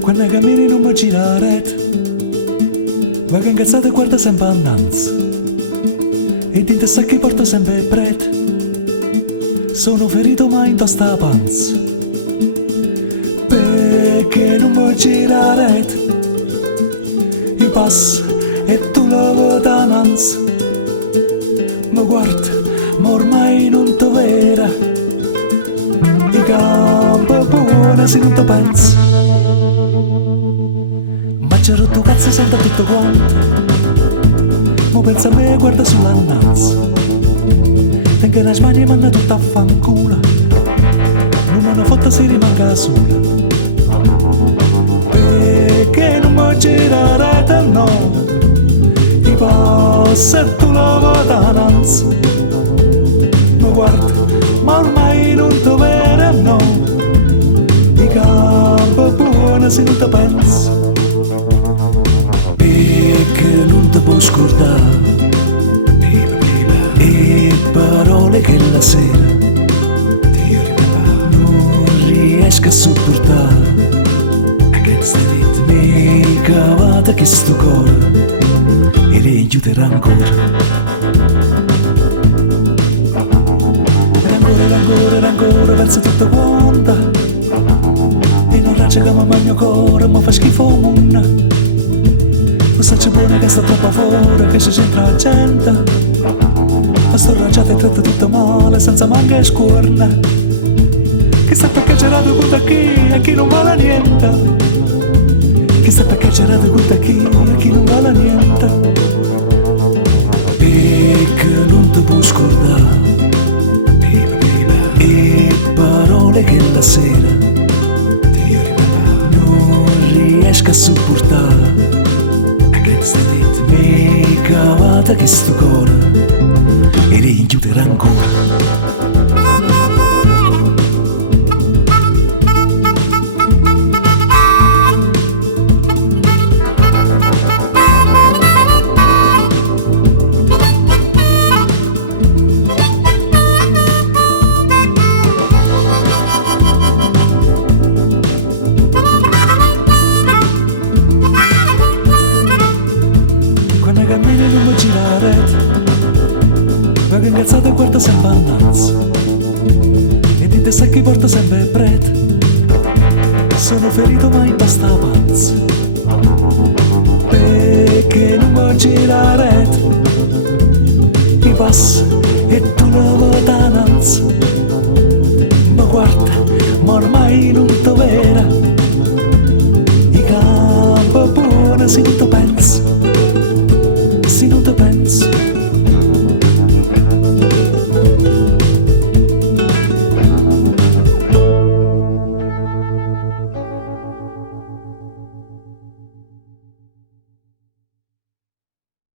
Quando cammini non mi gira la rete, ma che incazzata guarda sempre annanzi, e dinte sacchi porta sempre prete, sono ferito ma in tosta panza, perché non mi gira la rete, io passo e tu la vedi annanzi, ma guarda, ma ormai non ti vera, i campo buona se non ti pensi. C'è rotto cazzo senta tutto quanto, mo pensa a me e guarda sull'annanza, tengo una smania e manna tutta a fanculo, non me ne fotta si rimanga sola, perché non mi gira la rete no, ti passa e tu la vatananza, ma guarda, ma ormai non ti vede no, i campo buono se non ti pensi. Che non ti può scordare e parole che la sera non riesco a sopportare, mi cavata che sto cuore e le aiuterà ancora ed ancora verso tutto quanta e non raggia che mi magno cuore ma fa schifo munna. Questa c'è buona che sta troppo fuori, che c'è sempre la gente. Ma sto raggiato e tratto tutto male, senza manca e scuorna. Chissà perché c'è rato con chi e chi non vale niente. Chissà perché c'è rato con chi e chi non vale niente. E che non ti può scordare e parole che la sera non riesco a sopportare. Mi cavata che sto cuore e le aiuterà ancora. Cammini non mi gira la rete, ma che incazzata guarda sempre annanzi, e di te sa chi porta sempre prete, sono ferito ma in basta panza, perché non mi gira la rete, mi passa e tu la vedi annanzi.